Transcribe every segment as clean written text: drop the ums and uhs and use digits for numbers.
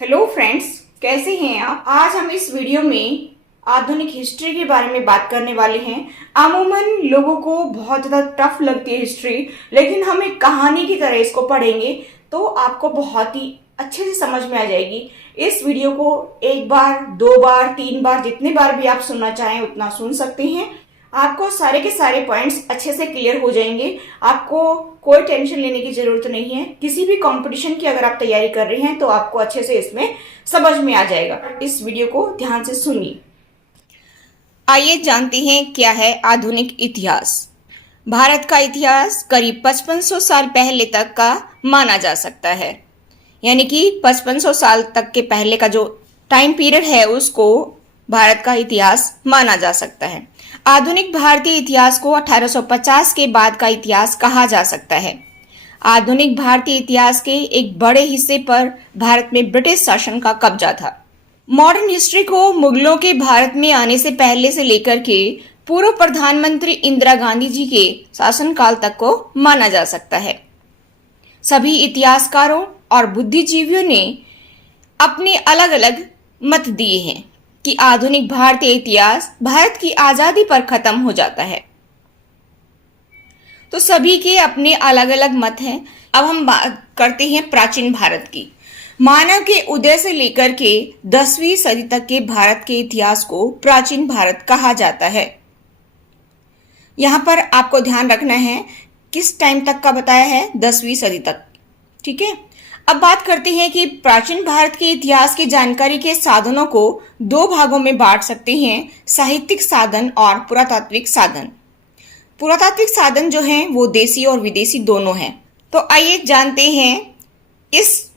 Hello friends, कैसे हैं आप। आज हम इस वीडियो में आधुनिक हिस्ट्री के बारे में बात करने वाले हैं। अमूमन लोगों को बहुत ज़्यादा टफ लगती है हिस्ट्री, लेकिन हम एक कहानी की तरह इसको पढ़ेंगे तो आपको बहुत ही अच्छे से समझ में आ जाएगी। इस वीडियो को एक बार, दो बार, तीन बार, जितने बार भी आप सुनना चाहें उतना सुन सकते हैं। आपको सारे के सारे पॉइंट्स अच्छे से क्लियर हो जाएंगे। आपको कोई टेंशन लेने की जरूरत नहीं है। किसी भी कंपटीशन की अगर आप तैयारी कर रहे हैं तो आपको अच्छे से इसमें समझ में आ जाएगा। इस वीडियो को ध्यान से सुनिए। आइए जानते हैं क्या है आधुनिक इतिहास। भारत का इतिहास करीब 5500 साल पहले तक का माना जा सकता है। यानी कि 5500 साल तक के पहले का जो टाइम पीरियड है उसको भारत का इतिहास माना जा सकता है। आधुनिक भारतीय इतिहास को 1850 के बाद का इतिहास कहा जा सकता है। आधुनिक भारतीय इतिहास के एक बड़े हिस्से पर भारत में ब्रिटिश शासन का कब्जा था। मॉडर्न हिस्ट्री को मुगलों के भारत में आने से पहले से लेकर के पूर्व प्रधानमंत्री इंदिरा गांधी जी के शासनकाल तक को माना जा सकता है। सभी इतिहासकारों और बुद्धिजीवियों ने अपने अलग अलग मत दिए हैं कि आधुनिक भारतीय इतिहास भारत की आजादी पर खत्म हो जाता है। तो सभी के अपने अलग अलग मत हैं। अब हम बात करते हैं प्राचीन भारत की। मानव के उदय से लेकर के 10वीं सदी तक के भारत के इतिहास को प्राचीन भारत कहा जाता है। यहां पर आपको ध्यान रखना है किस टाइम तक का बताया है, 10वीं सदी तक। ठीक है। अब बात करते हैं कि प्राचीन भारत के इतिहास की जानकारी के साधनों को दो भागों में बांट सकते हैं, साहित्यिक साधन और पुरातात्विक साधन। पुरातात्विक साधन जो हैं वो देसी और विदेशी दोनों हैं। तो आइए जानते हैं। इस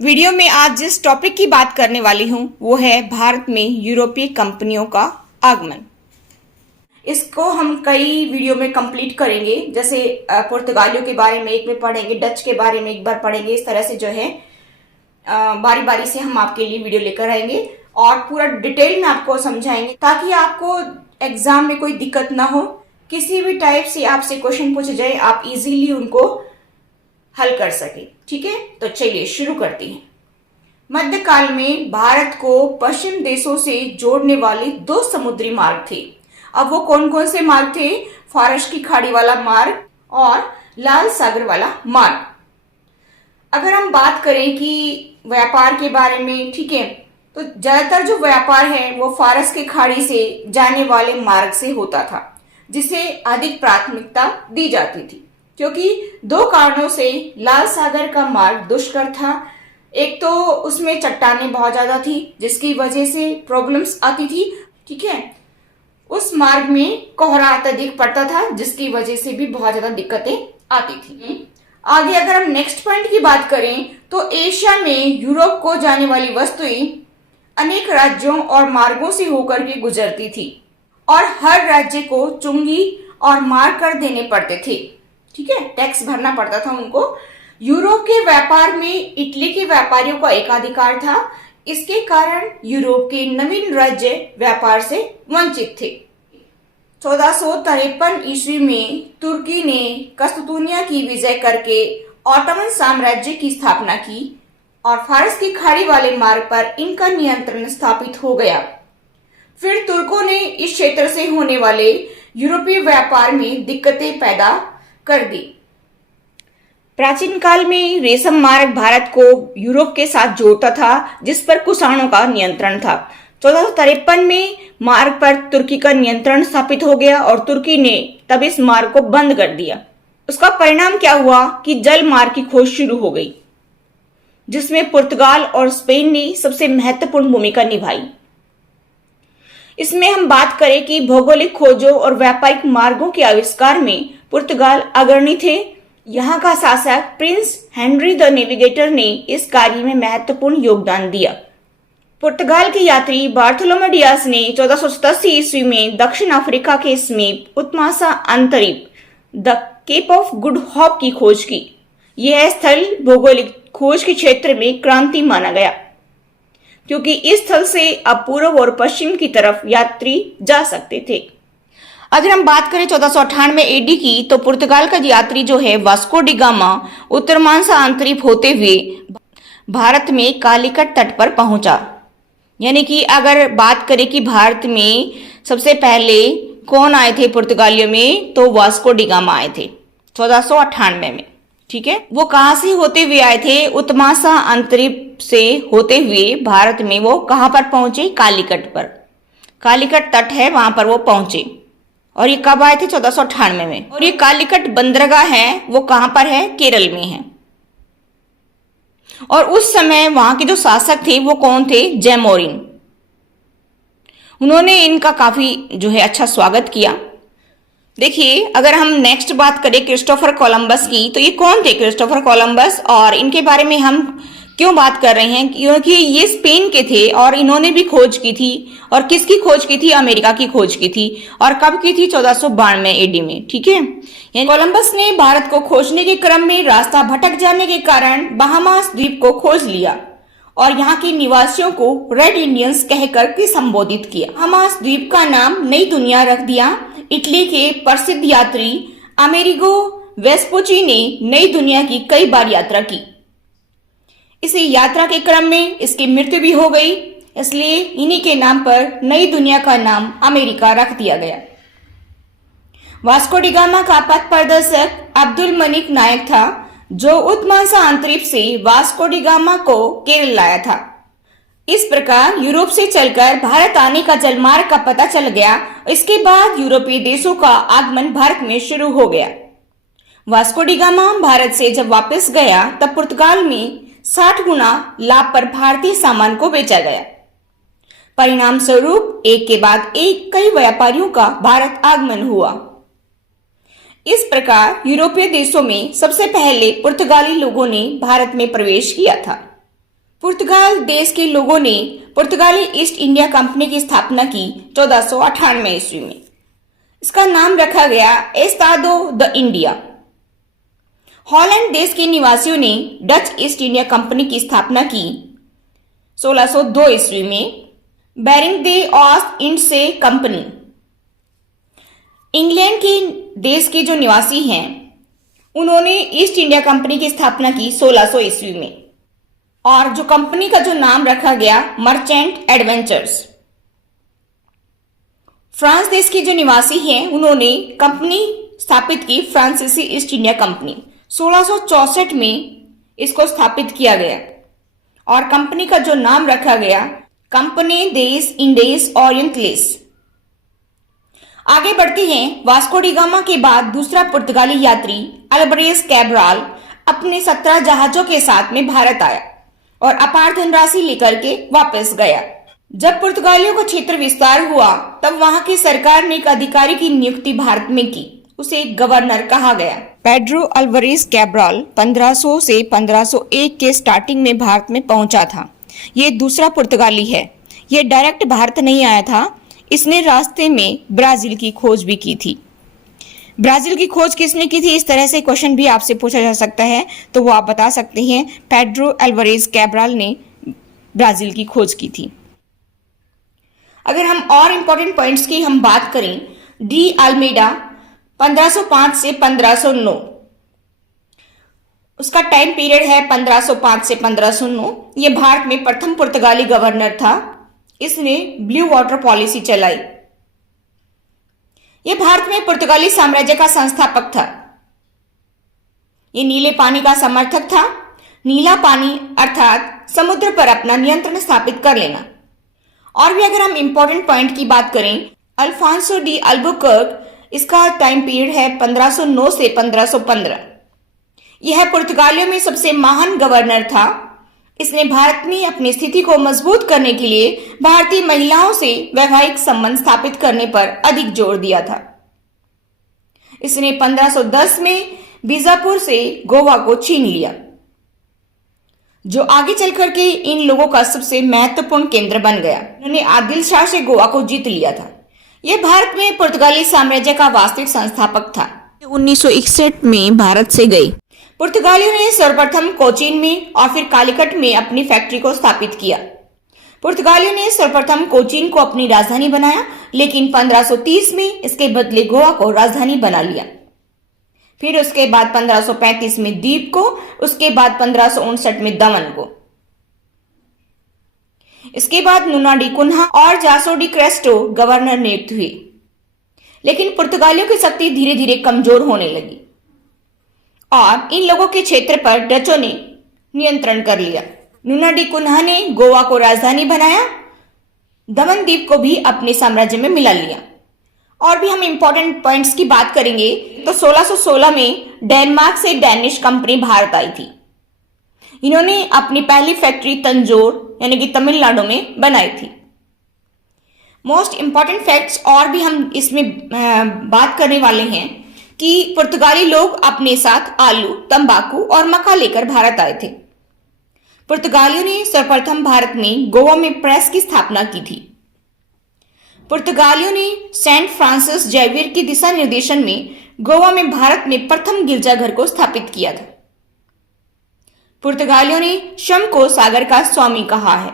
वीडियो में आज जिस टॉपिक की बात करने वाली हूं वो है भारत में यूरोपीय कंपनियों का आगमन। इसको हम कई वीडियो में कंप्लीट करेंगे। जैसे पुर्तगालियों के बारे में एक में पढ़ेंगे, डच के बारे में एक बार पढ़ेंगे। इस तरह से जो है बारी बारी से हम आपके लिए वीडियो लेकर आएंगे और पूरा डिटेल में आपको समझाएंगे ताकि आपको एग्जाम में कोई दिक्कत ना हो। किसी भी टाइप से आपसे क्वेश्चन पूछे जाए आप इजीली उनको हल कर सके। ठीक है, तो चलिए शुरू करते हैं। मध्यकाल में भारत को पश्चिम देशों से जोड़ने वाले दो समुद्री मार्ग थे। अब वो कौन कौन से मार्ग थे? फारस की खाड़ी वाला मार्ग और लाल सागर वाला मार्ग। अगर हम बात करें कि व्यापार के बारे में, ठीक है, तो ज्यादातर जो व्यापार है वो फारस की खाड़ी से जाने वाले मार्ग से होता था, जिसे अधिक प्राथमिकता दी जाती थी। क्योंकि दो कारणों से लाल सागर का मार्ग दुष्कर था। एक तो उसमें चट्टानें बहुत ज्यादा थी जिसकी वजह से प्रॉब्लम्स आती थी। ठीक है, उस मार्ग में कोहरा अत्यधिक पड़ता था जिसकी वजह से भी बहुत ज्यादा दिक्कतें आती थी। आगे अगर हम नेक्स्ट पॉइंट की बात करें तो एशिया में यूरोप को जाने वाली वस्तुएं अनेक राज्यों और मार्गों से होकर के गुजरती थी और हर राज्य को चुंगी और मार कर देने पड़ते थे। ठीक है, टैक्स भरना पड़ता था उनको। यूरोप के व्यापार में इटली के व्यापारियों का एकाधिकार था। इसके कारण यूरोप के नवीन राज्य व्यापार से वंचित थे। 1453 ईस्वी में तुर्की ने कस्तूनिया की विजय करके ऑटोमन साम्राज्य की स्थापना की और फारस की खाड़ी वाले मार्ग पर इनका नियंत्रण स्थापित हो गया। फिर तुर्कों ने इस क्षेत्र से होने वाले यूरोपीय व्यापार में दिक्कतें पैदा कर दी। प्राचीन काल में रेशम मार्ग भारत को यूरोप के साथ जोड़ता था, जिस पर कुषाणों का नियंत्रण था। 1453 में मार्ग पर तुर्की का नियंत्रण स्थापित हो गया और तुर्की ने तब इस मार्ग को बंद कर दिया। उसका परिणाम क्या हुआ कि जल मार्ग की खोज शुरू हो गई, जिसमें पुर्तगाल और स्पेन ने सबसे महत्वपूर्ण भूमिका निभाई। इसमें हम बात करें कि भौगोलिक खोजों और व्यापारिक मार्गों के आविष्कार में पुर्तगाल अग्रणी थे। यहाँ का शासक प्रिंस हेनरी द नेविगेटर ने इस कार्य में महत्वपूर्ण योगदान दिया। पुर्तगाल के यात्री बार्थोलोमेव डियास ने 1487 ईस्वी में दक्षिण अफ्रीका के समीप उत्मासा अंतरीप the Cape of Good Hope की खोज की। यह स्थल भौगोलिक खोज के क्षेत्र में क्रांति माना गया, क्योंकि इस स्थल से अब पूर्व और पश्चिम की तरफ यात्री जा सकते थे। अगर हम बात करें 1498 एडी की, तो पुर्तगाल का यात्री जो है वास्को डी गामा उत्तरमांसा अंतरीप होते हुए भारत में कालीकट तट पर पहुंचा। यानी कि अगर बात करें कि भारत में सबसे पहले कौन आए थे पुर्तगालियों में, तो वास्को डी गामा आए थे 1498 में। ठीक है, वो कहां से होते हुए आए थे? उत्मासा अंतरिक्ष से होते हुए भारत में वो कहां पर पहुंचे? कालीकट पर। कालीकट तट है, वहां पर वो पहुंचे। और ये कब आए थे? 1498 में। और ये कालीकट बंदरगाह है, वो कहां पर है? केरल में है। और उस समय वहां के जो शासक थे वो कौन थे? जैमोरिन। उन्होंने इनका काफी जो है अच्छा स्वागत किया। देखिए, अगर हम नेक्स्ट बात करें क्रिस्टोफर कोलंबस की, तो ये कौन थे क्रिस्टोफर कोलंबस, और इनके बारे में हम क्यों बात कर रहे हैं? क्योंकि ये स्पेन के थे और इन्होंने भी खोज की थी। और किसकी खोज की थी? अमेरिका की खोज की थी। और कब की थी? 1492 एडी में। ठीक है, यानी कोलंबस ने भारत को खोजने के क्रम में रास्ता भटक जाने के कारण बहामास द्वीप को खोज लिया और यहाँ के निवासियों को रेड इंडियंस कहकर के संबोधित किया। बहामास द्वीप का नाम नई दुनिया रख दिया। इटली के प्रसिद्ध यात्री अमेरिगो वेस्पुची ने नई दुनिया की कई बार यात्रा की। इसी यात्रा के क्रम में इसकी मृत्यु भी हो गई, इसलिए इन्हीं के नाम पर नई दुनिया का नाम अमेरिका रख दिया गया। वास्को डी गामा का पथ प्रदर्शक अब्दुल मलिक नायक था, जो उत्मासा अंतरिक्ष से वास्को डी गामा को केरल लाया था। इस प्रकार यूरोप से चलकर भारत आने का जलमार्ग का पता चल गया। इसके बाद यूरोपीय देशों का आगमन भारत में शुरू हो गया। वास्को डी गामा भारत से जब वापस गया तब पुर्तगाल में 60 गुना लाभ पर भारतीय सामान को बेचा गया। परिणाम स्वरूप एक के बाद एक कई व्यापारियों का भारत आगमन हुआ। इस प्रकार यूरोपीय देशों में सबसे पहले पुर्तगाली लोगों ने भारत में प्रवेश किया था। पुर्तगाल देश के लोगों ने पुर्तगाली ईस्ट इंडिया कंपनी की स्थापना की 1498 ईस्वी में। इसका नाम रखा गया एस्तादो द इंडिया। हॉलैंड देश के निवासियों ने डच ईस्ट इंडिया कंपनी की स्थापना की 1602 ईस्वी में बेरिंग दे ऑस्ट इंडसे कंपनी। इंग्लैंड के देश के जो निवासी हैं उन्होंने ईस्ट इंडिया कंपनी की स्थापना की 1600 ईस्वी में, और जो कंपनी का जो नाम रखा गया मर्चेंट एडवेंचर्स। फ्रांस देश के जो निवासी हैं उन्होंने कंपनी स्थापित की फ्रांसीसी ईस्ट इंडिया कंपनी। 1664 में इसको स्थापित किया गया और कंपनी का जो नाम रखा गया कंपनी देस इंडेस ओरिएंटलिस। आगे बढ़ते हैं। वास्को डी गामा के बाद दूसरा पुर्तगाली यात्री अल्वारेज कैब्राल अपने 17 जहाजों के साथ में भारत आया और अपार धनराशि लेकर के वापस गया। जब पुर्तगालियों का क्षेत्र विस्तार हुआ तब वहां की सरकार ने एक अधिकारी की नियुक्ति भारत में की, उसे गवर्नर कहा गया। पेड्रो अल्वारेज कैब्राल 1500 से 1501 के स्टार्टिंग में भारत में पहुंचा था। ये दूसरा पुर्तगाली है। ये डायरेक्ट भारत नहीं आया था, इसने रास्ते में ब्राजील की खोज भी की थी। ब्राजील की खोज किसने की थी? इस तरह से क्वेश्चन भी आपसे पूछा जा सकता है, तो वो आप बता सकते हैं पेड्रो अल्वारेज कैब्राल ने ब्राजील की खोज की थी। अगर हम और इंपॉर्टेंट पॉइंट्स की हम बात करें, डी अल्मेडा 1505 से 1509, उसका टाइम पीरियड है 1505 से 1509। ये भारत में प्रथम पुर्तगाली गवर्नर था। इसने ब्लू वाटर पॉलिसी चलाई। यह भारत में पुर्तगाली साम्राज्य का संस्थापक था। ये नीले पानी का समर्थक था। नीला पानी अर्थात समुद्र पर अपना नियंत्रण स्थापित कर लेना। और भी अगर हम इंपॉर्टेंट पॉइंट की बात करें, अल्फांसो डी अल्बुकर्क, इसका टाइम पीरियड है 1509 से 1515। यह पुर्तगालियों में सबसे महान गवर्नर था। इसने भारत में अपनी स्थिति को मजबूत करने के लिए भारतीय महिलाओं से वैवाहिक संबंध स्थापित करने पर अधिक जोर दिया था। इसने 1510 में बीजापुर से गोवा को छीन लिया, जो आगे चल करके इन लोगों का सबसे महत्वपूर्ण केंद्र बन गया। उन्होंने आदिल शाह से गोवा को जीत लिया था। यह भारत में पुर्तगाली साम्राज्य का वास्तविक संस्थापक था। 1961 में भारत से गई। पुर्तगालियों ने सर्वप्रथम कोचीन में और फिर कालीकट में अपनी फैक्ट्री को स्थापित किया। पुर्तगालियों ने सर्वप्रथम कोचीन को अपनी राजधानी बनाया, लेकिन 1530 में इसके बदले गोवा को राजधानी बना लिया। फिर उसके बाद 1535 में द्वीप को, उसके बाद 1559 में दमन को। इसके बाद नुना डी कुन्हा और जासो डी क्रेस्टो गवर्नर नियुक्त हुए, लेकिन पुर्तगालियों की शक्ति धीरे धीरे कमजोर होने लगी और इन लोगों के क्षेत्र पर डचों ने नियंत्रण कर लिया। नुना डी कुन्हा ने गोवा को राजधानी बनाया, दमन द्वीप को भी अपने साम्राज्य में मिला लिया। और भी हम इंपॉर्टेंट पॉइंट्स की बात करेंगे तो 1616 में डेनमार्क से डेनिश कंपनी भारत आई थी। इन्होंने अपनी पहली फैक्ट्री तंजोर यानी कि तमिलनाडु में बनाई थी। मोस्ट इंपॉर्टेंट फैक्ट्स और भी हम इसमें बात करने वाले हैं कि पुर्तगाली लोग अपने साथ आलू, तंबाकू और मक्का लेकर भारत आए थे। पुर्तगालियों ने सर्वप्रथम भारत में गोवा में प्रेस की स्थापना की थी। पुर्तगालियों ने सेंट फ्रांसिस जेवियर के दिशा निर्देशन में गोवा में भारत में प्रथम गिरजाघर को स्थापित किया था। पुर्तगालियों ने श्रम को सागर का स्वामी कहा है।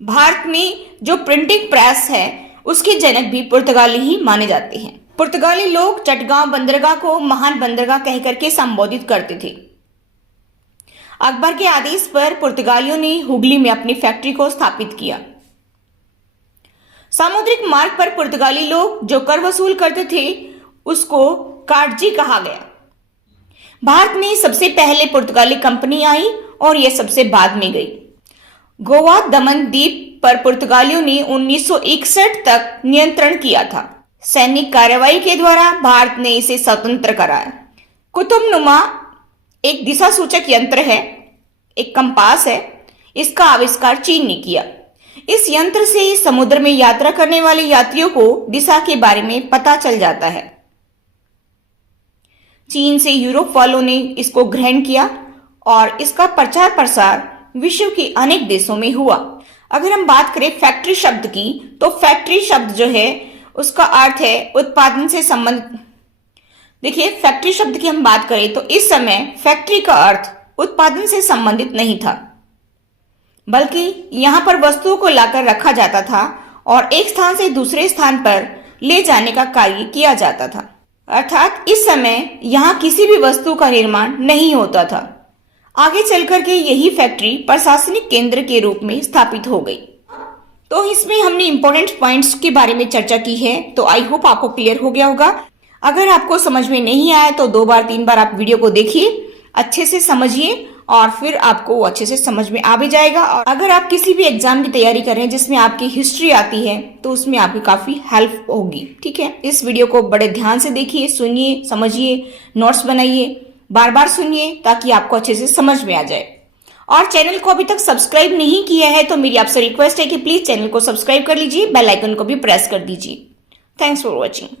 भारत में जो प्रिंटिंग प्रेस है उसके जनक भी पुर्तगाली ही माने जाते हैं। पुर्तगाली लोग चटगांव बंदरगाह को महान बंदरगाह कहकर के संबोधित करते थे। अकबर के आदेश पर पुर्तगालियों ने हुगली में अपनी फैक्ट्री को स्थापित किया। सामुद्रिक मार्ग पर पुर्तगाली लोग जो कर वसूल करते थे उसको काटजी कहा गया। भारत में सबसे पहले पुर्तगाली कंपनी आई और यह सबसे बाद में गई। गोवा दमन द्वीप पर पुर्तगालियों ने 1961 तक नियंत्रण किया था। सैनिक कार्रवाई के द्वारा भारत ने इसे स्वतंत्र कराया। कुतुबनुमा एक दिशा सूचक यंत्र है, एक कंपास है। इसका आविष्कार चीन ने किया। इस यंत्र से समुद्र में यात्रा करने वाले यात्रियों को दिशा के बारे में पता चल जाता है। चीन से यूरोप वालों ने इसको ग्रहण किया और इसका प्रचार प्रसार विश्व के अनेक देशों में हुआ। अगर हम बात करें फैक्ट्री शब्द की तो फैक्ट्री शब्द जो है उसका अर्थ है उत्पादन से संबंधित। देखिए, फैक्ट्री शब्द की हम बात करें तो इस समय फैक्ट्री का अर्थ उत्पादन से संबंधित नहीं था, बल्कि यहां पर वस्तुओं को लाकर रखा जाता था और एक स्थान से दूसरे स्थान पर ले जाने का कार्य किया जाता था। अर्थात इस समय यहां किसी भी वस्तु का निर्माण नहीं होता था। आगे चलकर के यही फैक्ट्री प्रशासनिक केंद्र के रूप में स्थापित हो गई। तो इसमें हमने इंपॉर्टेंट पॉइंट्स के बारे में चर्चा की है, तो आई होप आपको क्लियर हो गया होगा। अगर आपको समझ में नहीं आया तो 2 बार 3 बार आप वीडियो को देखिए, अच्छे से समझिए और फिर आपको वो अच्छे से समझ में आ भी जाएगा। और अगर आप किसी भी एग्जाम की तैयारी कर रहे हैं जिसमें आपकी हिस्ट्री आती है तो उसमें आपकी काफी हेल्प होगी। ठीक है, इस वीडियो को बड़े ध्यान से देखिए, सुनिए, समझिए, नोट्स बनाइए, बार बार सुनिए ताकि आपको अच्छे से समझ में आ जाए। और चैनल को अभी तक सब्सक्राइब नहीं किया है तो मेरी आपसे रिक्वेस्ट है कि प्लीज चैनल को सब्सक्राइब कर लीजिए, बेल आइकन को भी प्रेस कर दीजिए। Thanks for watching.